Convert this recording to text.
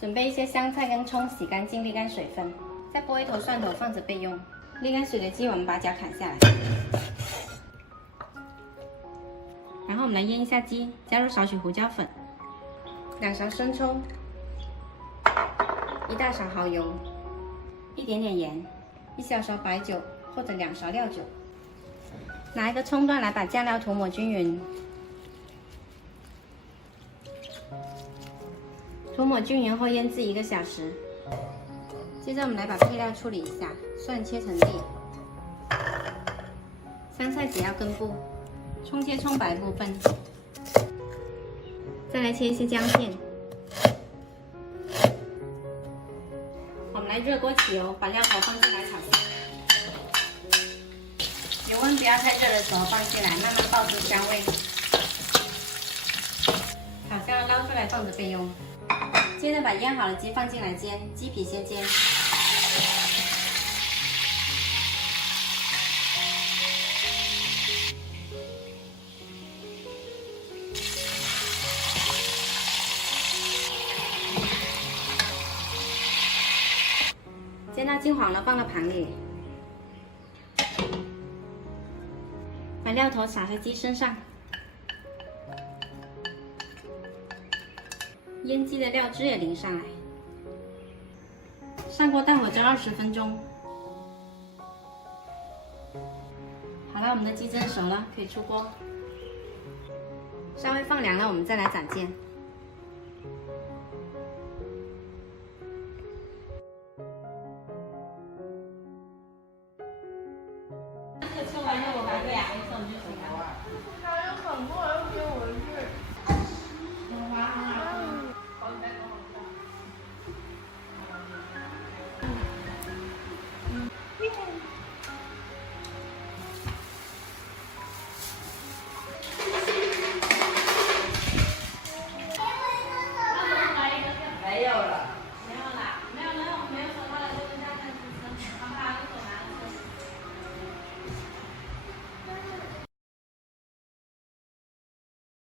准备一些香菜跟葱，洗干净沥干水分，再剥一头蒜头放着备用。沥干水的鸡，我们把脚砍下来，然后我们来腌一下鸡，加入少许胡椒粉，2勺生抽，1大勺蚝油，一点点盐，1小勺白酒或者2勺料酒。拿一个葱段来把酱料涂抹均匀，涂抹均匀后腌制1个小时。接着我们来把配料处理一下，蒜切成粒，香菜只要根部，葱切葱白部分，再来切一些姜片。我们来热锅起油，把料头放进来炒香，油温不要太热的时候放进来，慢慢爆出香味。炒香了捞出来放着备用。接着把腌好的鸡放进来煎，鸡皮先煎。煎到金黄了，放到盘里，把料头撒在鸡身上，腌鸡的料汁也淋上来，上锅大火蒸20分钟。好了，我们的鸡蒸熟了，可以出锅。稍微放凉了，我们再来斩件。